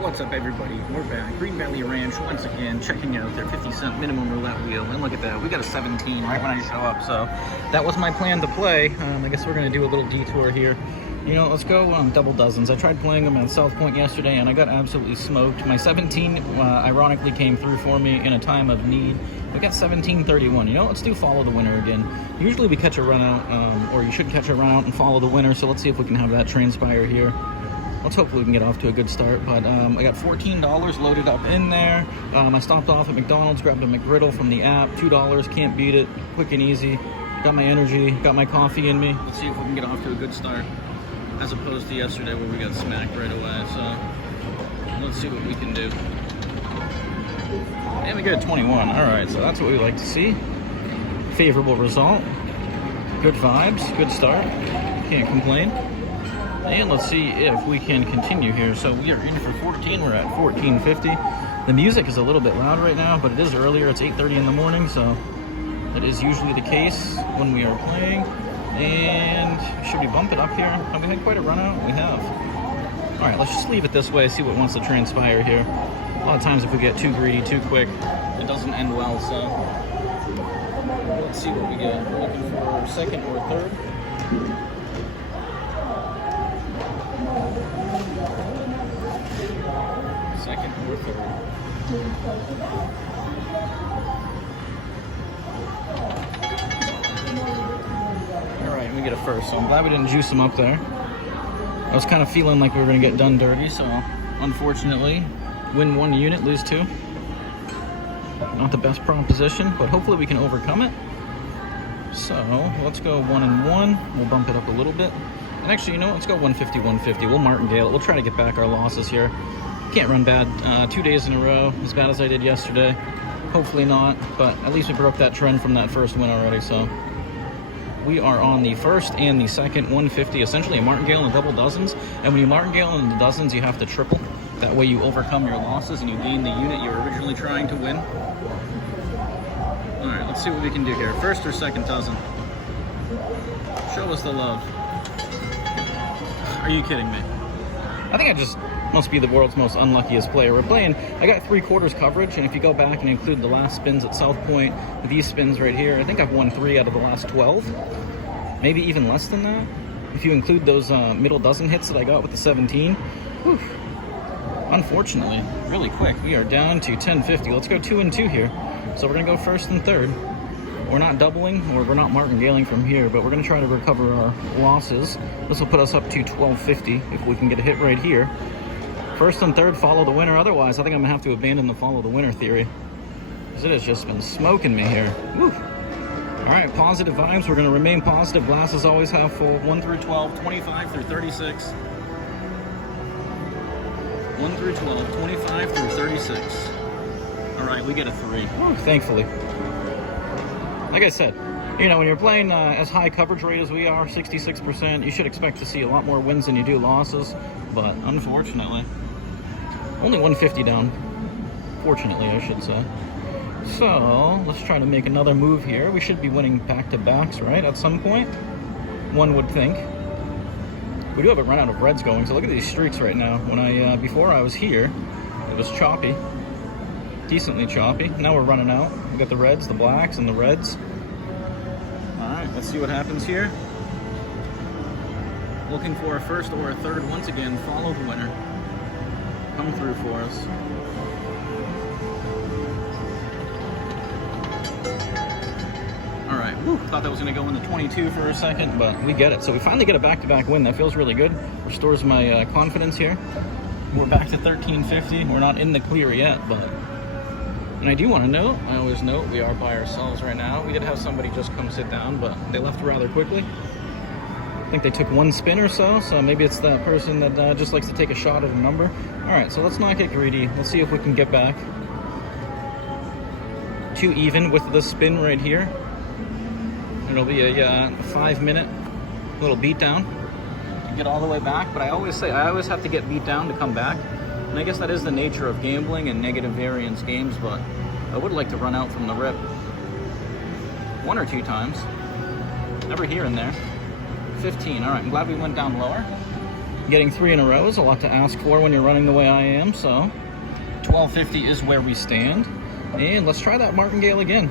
What's up, everybody? We're back. Green Valley Ranch once again, checking out their 50-cent minimum roulette wheel. And look at that, we got a 17 right when I show up. So that was my plan to play. I guess we're going to do a little detour here. You know, let's go double dozens. I tried playing them at South Point yesterday, and I got absolutely smoked. My 17 ironically came through for me in a time of need. We got 17-31. You know, let's do follow the winner again. Usually we catch a run out, or you should catch a run out and follow the winner. So let's see if we can have that transpire here. Let's hopefully we can get off to a good start. But I got $14 loaded up in there. I stopped off at McDonald's, grabbed a McGriddle from the app. $2, can't beat it. Quick and easy. Got my energy, got my coffee in me. Let's see if we can get off to a good start, as opposed to yesterday where we got smacked right away. So let's see what we can do. And we got 21. All right, so that's what we like to see. Favorable result. Good vibes, good start. Can't complain. And let's see if we can continue here. So we are in for 14. We're at 14.50. The music is a little bit loud right now, but it is earlier. It's 8:30 in the morning, so that is usually the case when we are playing. And should we bump it up here? Have we had quite a run out? We have. All right, let's just leave it this way, see what wants to transpire here. A lot of times if we get too greedy, too quick, it doesn't end well, so let's see what we get. We're looking for second or third. Second or third. All right, we get a first, so I'm glad we didn't juice them up there. I was kind of feeling like we were going to get done dirty, so unfortunately, win one unit, lose two. Not the best proposition, but hopefully we can overcome it. So let's go 1 and 1. We'll bump it up a little bit. And actually, you know what? Let's go 150, 150. We'll martingale it. We'll try to get back our losses here. Can't run bad 2 days in a row, as bad as I did yesterday. Hopefully not, but at least we broke that trend from that first win already, so. We are on the first and the second 150, essentially a martingale and double dozens. And when you martingale in the dozens, you have to triple. That way you overcome your losses and you gain the unit you're originally trying to win. All right, let's see what we can do here. First or second dozen? Show us the love. Are you kidding me? I think I just must be the world's most unluckiest player. We're playing, I got 3/4 coverage, and if you go back and include the last spins at South Point, these spins right here, I think I've won 3 out of the last 12. Maybe even less than that. If you include those middle dozen hits that I got with the 17. Whew. Unfortunately, really quick, we are down to 10.50. Let's go 2 and 2 here. So we're gonna go first and third. We're not doubling, or we're not martingaling from here, but we're gonna try to recover our losses. This will put us up to 12.50 if we can get a hit right here. First and third, follow the winner. Otherwise, I think I'm gonna have to abandon the follow the winner theory, because it has just been smoking me here. Woo. All right, positive vibes. We're gonna remain positive. Glasses always half full. 1 through 12, 25 through 36. 1 through 12, 25 through 36. All right, we get a 3. Woo, thankfully. Like I said, you know, when you're playing as high coverage rate as we are, 66%, you should expect to see a lot more wins than you do losses. But unfortunately, only 150 down. Fortunately, I should say. So let's try to make another move here. We should be winning back-to-backs, right? At some point, one would think. We do have a run out of reds going, so look at these streaks right now. When before I was here, it was choppy, decently choppy. Now we're running out. We got the reds, the blacks, and the reds. All right, let's see what happens here. Looking for a first or a third. Once again, follow the winner. Come through for us. All right, whew, thought that was gonna go in the 22 for a second, but we get it. So we finally get a back-to-back win. That feels really good. Restores my confidence here. We're back to 13.50. We're not in the clear yet, but, and I do want to note, I always note, we are by ourselves right now. We did have somebody just come sit down, but they left rather quickly. I think they took 1 spin or so maybe it's that person that just likes to take a shot at a number. All right, so let's not get greedy. Let's see if we can get back to even with this spin right here. It'll be a 5-minute little beatdown to get all the way back, but I always say I always have to get beat down to come back, and I guess that is the nature of gambling and negative variance games, but I would like to run out from the rip 1 or 2 times, never here and there. 15. All right, I'm glad we went down lower. Getting 3 in a row is a lot to ask for when you're running the way I am, so 1250 is where we stand. And let's try that martingale again.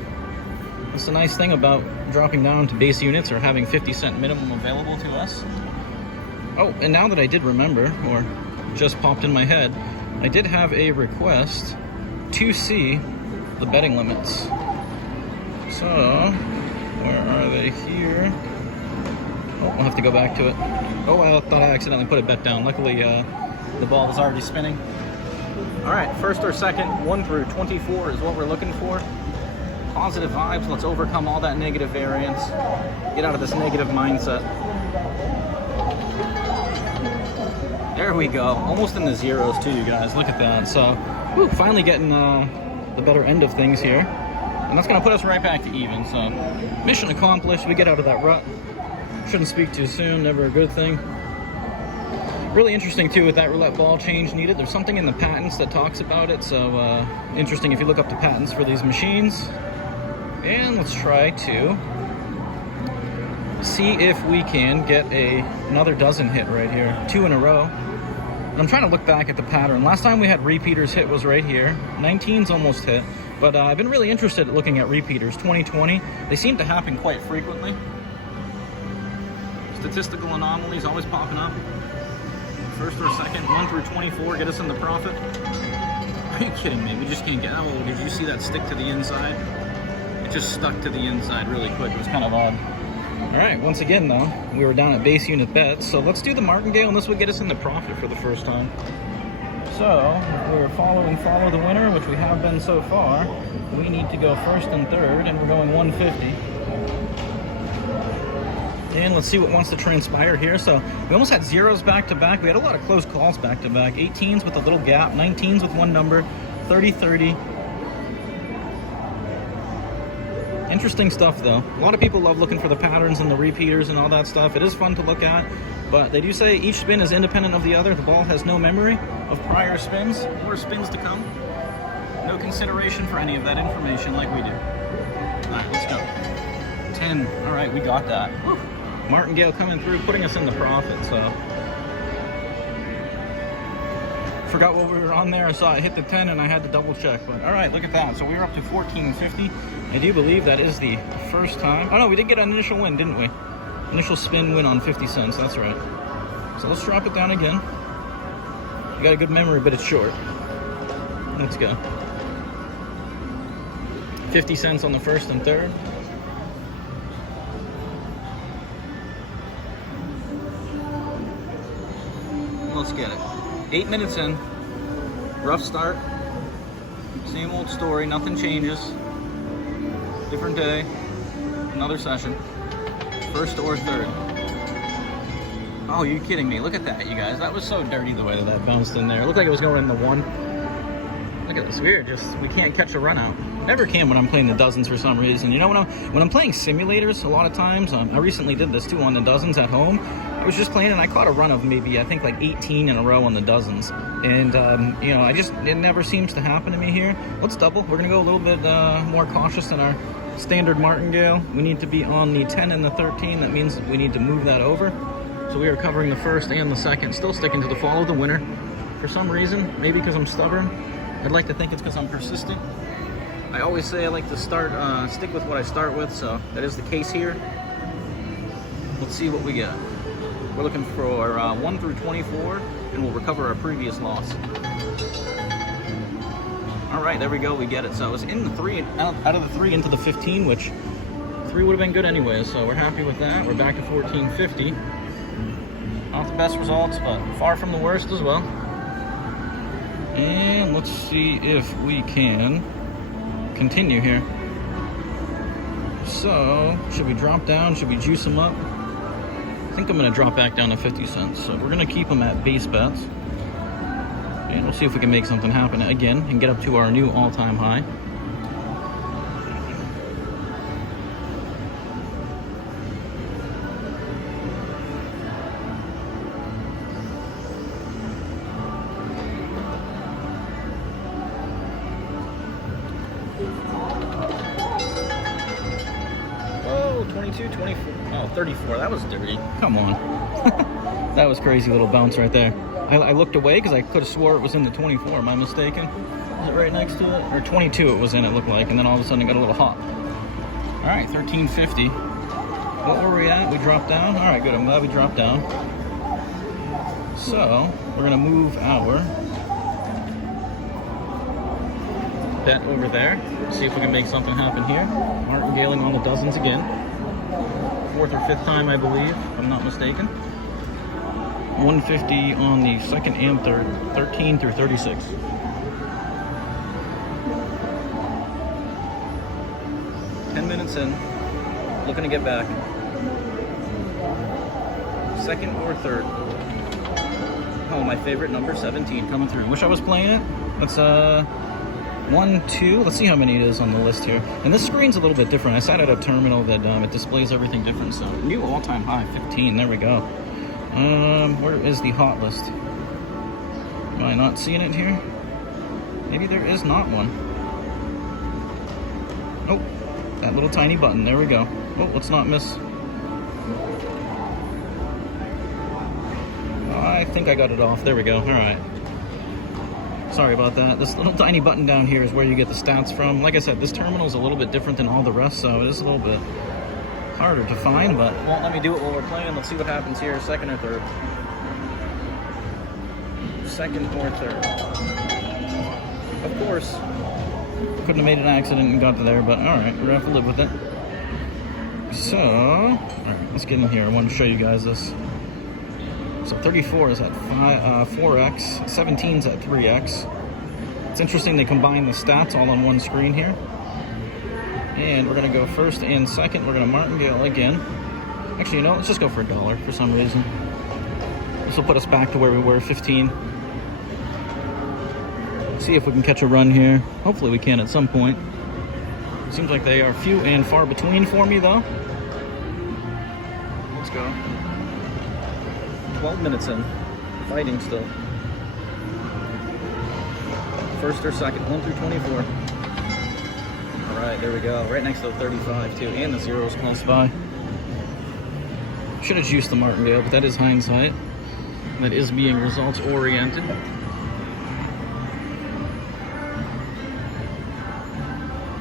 That's the nice thing about dropping down to base units or having 50-cent minimum available to us. Oh, and now that I did remember, or just popped in my head, I did have a request to see the betting limits. So, where are they here? Oh, I'll have to go back to it. Oh, I thought I accidentally put a bet down. Luckily, the ball was already spinning. All right, first or second, 1 through 24 is what we're looking for. Positive vibes, let's overcome all that negative variance. Get out of this negative mindset. There we go, almost in the zeros too, you guys, look at that. So, whew, finally getting the better end of things here. And that's gonna put us right back to even, so mission accomplished, we get out of that rut. Shouldn't speak too soon, never a good thing. Really interesting too with that roulette ball change needed. There's something in the patents that talks about it, so interesting if you look up the patents for these machines. And let's try to see if we can get another dozen hit right here. 2 in a row. And I'm trying to look back at the pattern. Last time we had repeaters hit was right here. 19's almost hit. But I've been really interested in looking at repeaters. 2020, they seem to happen quite frequently. Statistical anomalies always popping up. First or second, 1 through 24, get us in the profit. Are you kidding me? We just can't get out. Oh, did you see that stick to the inside? It just stuck to the inside really quick. It was kind of odd. All right, once again though, we were down at base unit bets, so let's do the martingale, and this would get us in the profit for the first time. So, if we're following follow the winner, which we have been so far, we need to go first and third, and we're going 150. And let's see what wants to transpire here. So we almost had zeros back to back. We had a lot of close calls back to back. 18s with a little gap, 19s with one number, 30-30. Interesting stuff though. A lot of people love looking for the patterns and the repeaters and all that stuff. It is fun to look at, but they do say each spin is independent of the other. The ball has no memory of prior spins or spins to come. No consideration for any of that information like we do. All right, let's go. 10. All right, we got that. Whew. Martingale coming through, putting us in the profit, so. Forgot what we were on there. I saw it hit the 10 and I had to double check, but all right, look at that. So we were up to 1450. I do believe that is the first time. Oh no, we did get an initial win, didn't we? Initial spin win on 50 cents, that's right. So let's drop it down again. You got a good memory, but it's short. Let's go. 50 cents on the first and third. Let's get it. 8 minutes in. Rough start. Same old story. Nothing changes. Different day. Another session. First or third. Oh, you're kidding me. Look at that, you guys. That was so dirty the way that that bounced in there. It looked like it was going in the 1. Look at this. We can't catch a run out. Never can when I'm playing the dozens for some reason. You know, when I'm playing simulators, a lot of times, I recently did this too on the dozens at home. I was just playing and I caught a run of maybe, I think like 18 in a row on the dozens. And, you know, it never seems to happen to me here. Let's double. We're going to go a little bit more cautious than our standard martingale. We need to be on the 10 and the 13. That means we need to move that over. So we are covering the first and the second. Still sticking to the follow the winner. For some reason, maybe because I'm stubborn. I'd like to think it's because I'm persistent. I always say I like to stick with what I start with, so that is the case here. Let's see what we get. We're looking for 1 through 24, and we'll recover our previous loss. All right, there we go, we get it. So it was in the 3, out of the 3 into the 15, which 3 would have been good anyway, so we're happy with that. We're back to 1450. Not the best results, but far from the worst as well. And let's see if we can continue here. So, should we drop down? Should we juice them up? I think I'm going to drop back down to 50 cents. So we're going to keep them at base bets. And we'll see if we can make something happen again and get up to our new all-time high. Oh, 22, 24, oh, 34, that was dirty. Come on. That was crazy little bounce right there. I looked away because I could have swore it was in the 24. Am I mistaken? Is it right next to it? Or 22 it was in, it looked like. And then all of a sudden it got a little hot. All right, 1350. What were we at? We dropped down? All right, good. I'm glad we dropped down. So we're going to move our bet over there. See if we can make something happen here. Martingaling on the dozens again. 4th or 5th time, I believe, if I'm not mistaken. 150 on the 2nd and 3rd, 13 through 36. Minutes in, looking to get back. 2nd or 3rd. Oh, my favorite number, 17, coming through. Wish I was playing it. That's 1, 2. Let's see how many it is on the list here. And this screen's a little bit different. I sat at a terminal that it displays everything different. So new all-time high, 15. There we go. Where is the hot list? Am I not seeing it here? Maybe there is not one. Oh. That little tiny button, there we go. Oh, let's not miss. I think I got it off. There we go. All right. Sorry about that. This little tiny button down here is where you get the stats from. Like I said, this terminal is a little bit different than all the rest, so it is a little bit harder to find, but won't let me do it while we're playing. Let's see what happens here. 2nd or 3rd. 2nd or 3rd. Of course. Couldn't have made an accident and got to there, but all right, we're gonna have to live with it. So, all right, let's get in here. I want to show you guys this. So 34 is at 4x, 17's at 3x. It's interesting they combine the stats all on one screen here. And we're gonna go 1st and 2nd. We're gonna martingale again. Actually, you know, let's just go for $1 for some reason. This will put us back to where we were, 15. See if we can catch a run here. Hopefully we can at some point. Seems like they are few and far between for me though. Let's go. 12 minutes in. Fighting still. 1st or 2nd, 1 through 24. Alright, there we go. Right next to the 35 too, and the zeros close by. Should have juiced the martingale, but that is hindsight. That is being results oriented.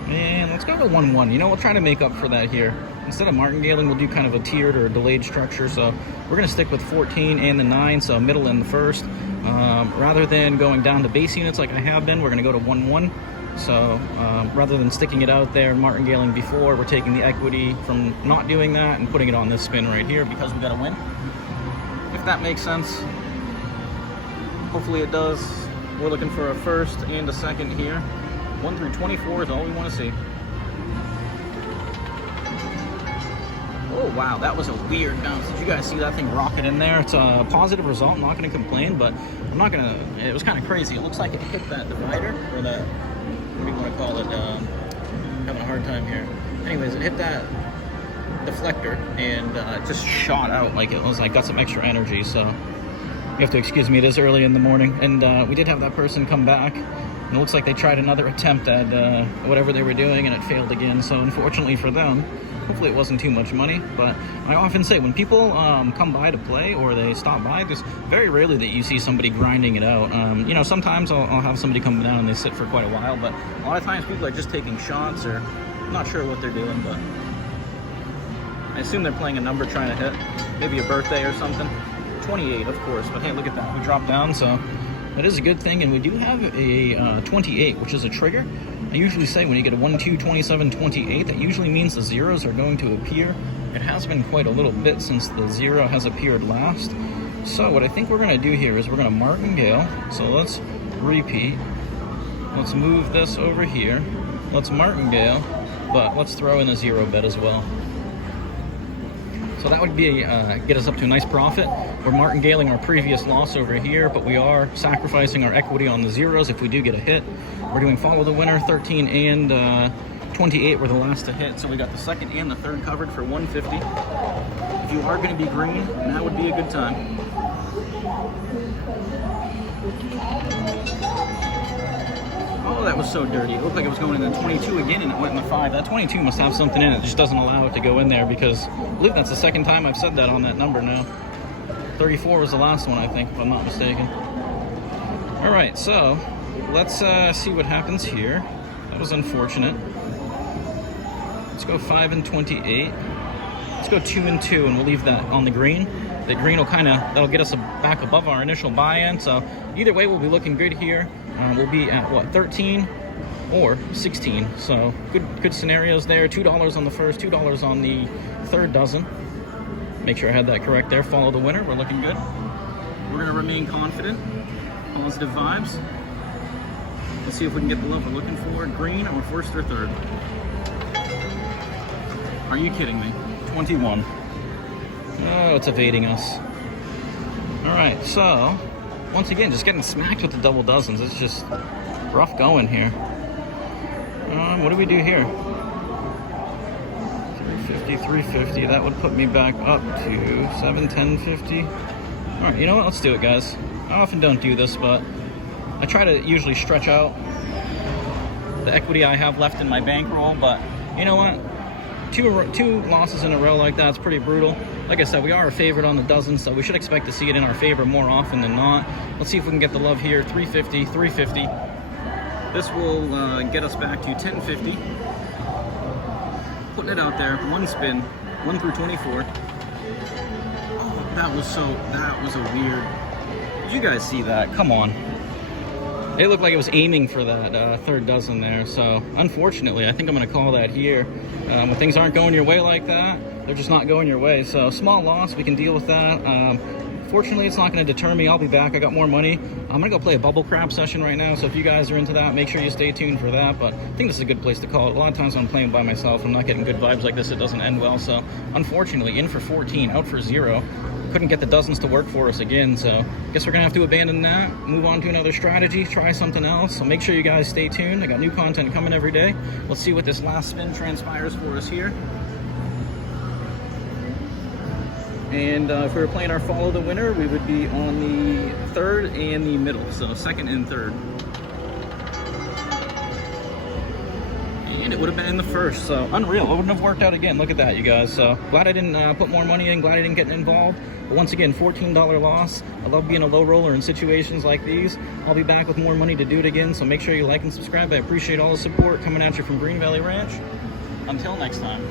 And let's go to 1-1. You know, we'll try to make up for that here. Instead of martingaling, we'll do kind of a tiered or a delayed structure. So we're going to stick with 14 and the 9, so middle and the 1st. Rather than going down to base units like I have been, we're going to go to 1-1. So rather than sticking it out there and martingaling before, we're taking the equity from not doing that and putting it on this spin right here because we got to win. If that makes sense. Hopefully it does. We're looking for a 1st and a 2nd here. 1 through 24 is all we want to see. Oh wow, that was a weird bounce. Did you guys see that thing rocket in there? It's a positive result. I'm not going to complain, but I'm not going to. It was kind of crazy. It looks like it hit that divider, or that, what do you want to call it? Having a hard time here. Anyways, it hit that deflector and it just shot out like it was like got some extra energy. So you have to excuse me. It is early in the morning, and we did have that person come back. And it looks like they tried another attempt at whatever they were doing, and it failed again. So unfortunately for them, hopefully it wasn't too much money. But I often say when people come by to play or they stop by, there's very rarely that you see somebody grinding it out. You know, sometimes I'll have somebody come down and they sit for quite a while, but a lot of times people are just taking shots or not sure what they're doing. But I assume they're playing a number trying to hit, maybe a birthday or something. 28, of course. But hey, look at that. We dropped down, so that is a good thing. And we do have a 28, which is a trigger. I usually say when you get a 1, 2, 27, 28, that usually means the zeros are going to appear. It has been quite a little bit since the 0 has appeared last. So what I think we're going to do here is we're going to martingale. So let's repeat. Let's move this over here. Let's martingale, but let's throw in a 0 bet as well. So that would be get us up to a nice profit. We're martingaling our previous loss over here, but we are sacrificing our equity on the zeros if we do get a hit. We're doing follow the winner. 13 and 28 were the last to hit, so we got the 2nd and the 3rd covered for 150. If you are going to be green, that would be a good time. Oh, that was so dirty. It looked like it was going in the 22 again, and it went in the 5. That 22 must have something in it. It just doesn't allow it to go in there because I believe that's the 2nd time I've said that on that number now. 34 was the last one, I think, if I'm not mistaken. All right, so let's see what happens here. That was unfortunate. Let's go 5 and 28. Let's go 2 and 2, and we'll leave that on the green. The green will that'll get us back above our initial buy-in. So either way, we'll be looking good here. We'll be at what, 13 or 16. So good scenarios there. $2 on the first, $2 on the third dozen. Make sure I had that correct there. Follow the winner. We're looking good. We're gonna remain confident. Positive vibes. Let's see if we can get the love we're looking for. Green or first or third. Are you kidding me? 21. Oh, it's evading us. All right, so once again, just getting smacked with the double dozens. It's just rough going here. What do we do here? 350, 350. That would put me back up to 7, 10, 50. All right, you know what? Let's do it, guys. I often don't do this, but I try to usually stretch out the equity I have left in my bankroll. But you know what? Two losses in a row like that's pretty brutal. Like I said, we are a favorite on the dozen, so we should expect to see it in our favor more often than not. Let's see if we can get the love here. 350, 350. This will get us back to 1050. Putting it out there, one spin, 1 through 24. Oh, that was a weird. Did you guys see that? Come on. It looked like it was aiming for that third dozen there. So unfortunately, I think I'm going to call that here. When things aren't going your way like that, they're just not going your way. So small loss, we can deal with that. Fortunately, it's not going to deter me. I'll be back. I got more money. I'm going to go play a bubble crab session right now. So if you guys are into that, make sure you stay tuned for that. But I think this is a good place to call it. A lot of times when I'm playing by myself, I'm not getting good vibes like this. It doesn't end well. So unfortunately, in for 14, out for 0. Couldn't get the dozens to work for us again, so I guess we're gonna have to abandon that, move on to another strategy, try something else. So make sure you guys stay tuned. I got new content coming every day. Let's see what this last spin transpires for us here. And if we were playing our follow the winner, we would be on the third and the middle, so second and third. And it would have been in the first, so unreal. It wouldn't have worked out again. Look at that, you guys. So glad I didn't put more money in, glad I didn't get involved. But once again, $14 loss. I love being a low roller in situations like these. I'll be back with more money to do it again, so make sure you like and subscribe. I appreciate all the support coming at you from Green Valley Ranch. Until next time.